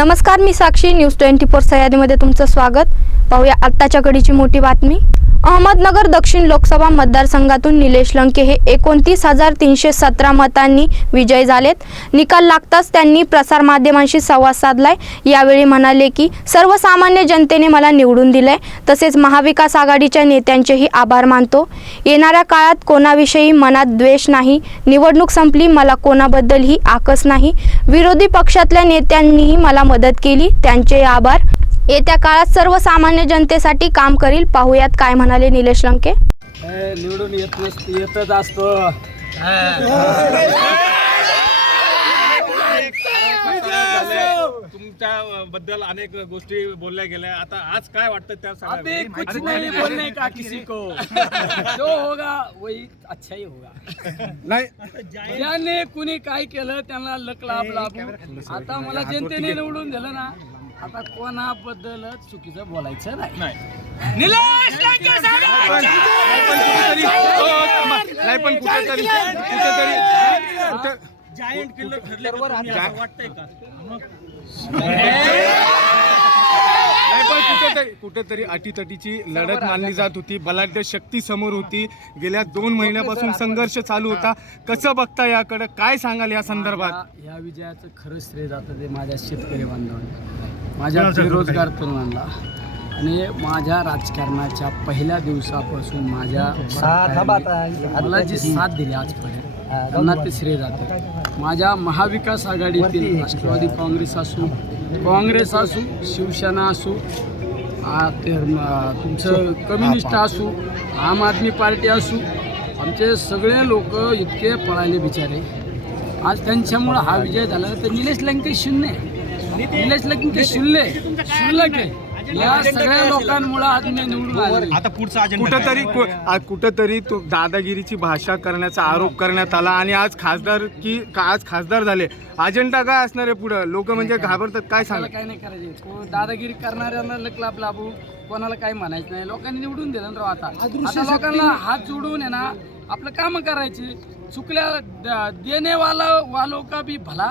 नमस्कार मी Sakshi. News twenty four सह्याद्रीमध्ये तुमचं स्वागत. पाहूया आत्ताच्या घडीची मोठी बातमी. अहमदनगर दक्षिण लोकसभा मतदारसंघातून निलेश लंके हे एकोणतीस हजार तीनशे सतरा मतांनी विजयी झालेत. निकाल लागताच त्यांनी प्रसारमाध्यमांशी संवाद साधलाय. यावेळी म्हणाले की सर्वसामान्य जनतेने मला निवडून दिलंय. तसेच महाविकास आघाडीच्या नेत्यांचेही आभार मानतो. येणाऱ्या काळात कोणाविषयी मनात द्वेष नाही. निवडणूक संपली मला कोणाबद्दलही आकस नाही. विरोधी पक्षातल्या नेत्यांनीही मला मदत केली. त्यांचे आभार. येत्या काळात सर्वसामान्य जनतेसाठी काम करील. पाहुयात काय म्हणाले निलेश लंके. निवडून येत येतच असतो. तुमच्या बद्दल अनेक गोष्टी बोलल्या गेल्या. आता आज काय वाटतं त्या अभी सगळ्या कुछ नहीं बोलने का किसी को. जो होगा वही अच्छा ही होगा। नाही. ज्याने कुणी काय केलं त्यांना लक लाभ लाभू. आता मला जनतेने निवडून दिलं ना आता कोणाबद्दल चुकीचं बोलायचं नाही. निलेश लंके साहेब! नाही पण कुठेतरी कुठेतरी कुठे जायंट किल्लर ठरले का तुम्ही असं वाटतंय का? नाही पण कुठेतरी कुठेतरी अटीतटीची लढत मानली जात होती. बलाढ्य शक्ती समोर होती. गेल्या दोन महिन्यापासून संघर्ष चालू होता. कसं बघता याकडे? काय सांगाल या संदर्भात? या- या विजयाचं खरं श्रेय जातं ते माझ्या शेतकरी बांधवांना. माझ्या बेरोजगार तरुणांना आणि माझ्या राजकारणाच्या पहिल्या दिवसापासून माझ्या मला जी साथ दिली आजपर्यंत त्यांना ते श्रेय जातं. माझ्या महाविकास आघाडीतील राष्ट्रवादी काँग्रेस असू काँग्रेस असू शिवसेना असू तुमचं कम्युनिस्ट असू आम आदमी पार्टी असू आमचे सगळे लोक इतके पळाले बिचारे. आज त्यांच्यामुळं हा विजय झाला. तर निलेश लंके शून्य आहे. निलेश. शुल्लक आहे या सगळ्या लोकांमुळे आज मी निवडून आलो आता पुढचा अजेंडा कुठेतरी कु- आ- कुठेतरी तो दादागिरीची भाषा करण्याचा आरोप करण्यात आला आणि आज खासदार की का- आज खासदार झाले. अजेंडा काय असणार आहे पुढं? लोक म्हणजे घाबरतात काय सांगा? काय नाही करायचे. को- दादागिरी करणाऱ्यांना लकलाप लाभू कोणाला काही म्हणायचं नाही. लोकांनी निवडून दिलं ना राव आता. आता लोकांना हात जोडून आहे ना आपलं काम करायचे. चुकल्या द- देणे वाला वालो का भी भला.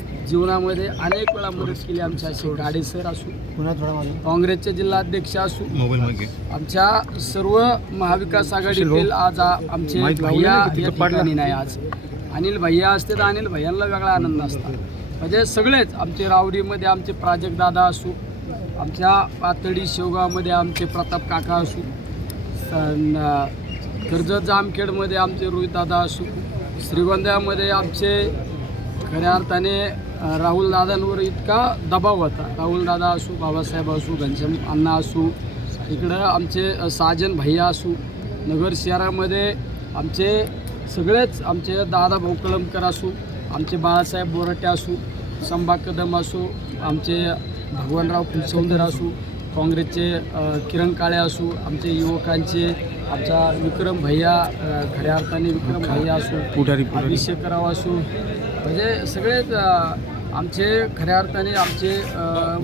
जीवनामध्ये अनेक वेळा मदत केली आमच्या असे गाडे सर असू काँग्रेसचे जिल्हाध्यक्ष असू आमच्या सर्व महाविकास आघाडीतील आज आमचे भैया या. ठिकाणी नाही आज. अनिल भैया असते तर अनिल भैयांना वेगळा आनंद असता. म्हणजे सगळेच आमचे रावडीमध्ये आमचे प्राजक्त दादा असू आमच्या पातळी शेवगावमध्ये आमचे प्रताप काका असू कर्जत जामखेडमध्ये आमचे रोहित दादा असू श्रीगोंद्यामध्ये आमचे खऱ्या अर्थाने राहुल दादांवर इतका दबाव होता. राहुल दादा असू बाबासाहेब असू घनश्याम अण्णा असू इकडं आमचे साजन भैया असू नगर शहरामध्ये आमचे सगळेच आमचे दादा भाऊ कळमकर असू आमचे बाळासाहेब बोरटे असू संभा कदम असू आमचे भगवानराव फुलसौंदर असू काँग्रेसचे किरण काळे असू आमचे युवकांचे आमचा विक्रम भैया खऱ्या अर्थाने विक्रम भैया असू पुढारी पुढारी अभिषेकराव असू म्हणजे सगळेच आमचे खऱ्या अर्थाने आमचे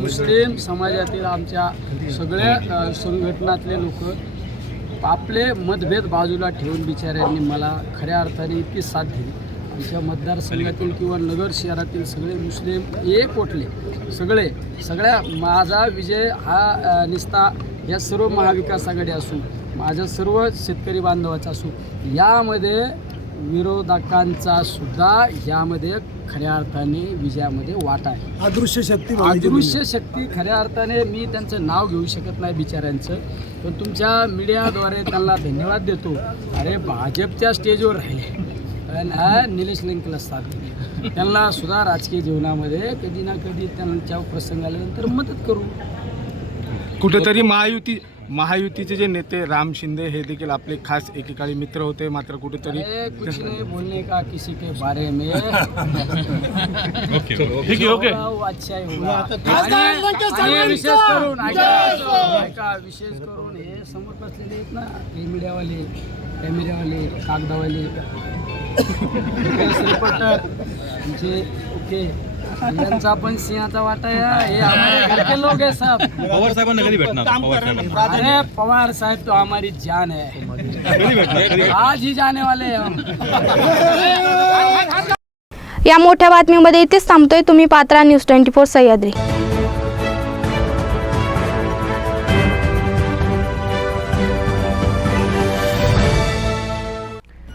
मुस्लिम समाजातील आमच्या सगळ्या संघटनातले लोक आपले मतभेद बाजूला ठेवून बिचाऱ्यांनी मला खऱ्या अर्थाने इतकी साथ दिली. आमच्या मतदारसंघातील किंवा नगर शहरातील सगळे मुस्लिम एक उठले सगळे सगळ्या माझा विजय हा निस्ता या सर्व महाविकास आघाडी असू माझ्या सर्व शेतकरी बांधवाचा असू यामध्ये विरोधकांचा सुद्धा यामध्ये खऱ्या अर्थाने विजयामध्ये वाटा आहे. अदृश्य शक्ती अदृश्य शक्ती खऱ्या अर्थाने मी त्यांचं नाव घेऊ शकत नाही बिचाऱ्यांचं पण तुमच्या मीडियाद्वारे त्यांना धन्यवाद देतो. अरे भाजपच्या स्टेजवर राहिले. निलेश लंकेला साथ दिली त्यांना सुद्धा राजकीय जीवनामध्ये कधी ना कधी त्यांच्या प्रसंग आल्यानंतर मदत करू. कुठेतरी महायुती महायुतीचे जे नेते राम शिंदे हे देखील आपले खास एकेकाळी मित्र होते मात्र कुठेतरी अरे कुछ नहीं बोलने का किसी के बारे में। ठीक आहे ओके जो अच्छा ही. आणि- आणि विशेष करून ऐका ऐका, विशेष करून हे समोर बसलेले आहेत ना हे मीडियावाले कॅमेऱ्यावाले कागदावाले. रिपोर्टर म्हणजे ओके. यांचा पण सिंहाचा वाटा आहे हे घर के लोग है सब। पवार साहेबांना कधी भेटणार? पवार साहेबांना. अरे पवार साहब तो हमारी जान है। आज ही जाने वाले हैं हम। या मोठ्या बातमीमध्ये इथेच थांबतोय. तुम्ही पात्रा न्यूज ट्वेंटी फोर सह्याद्री.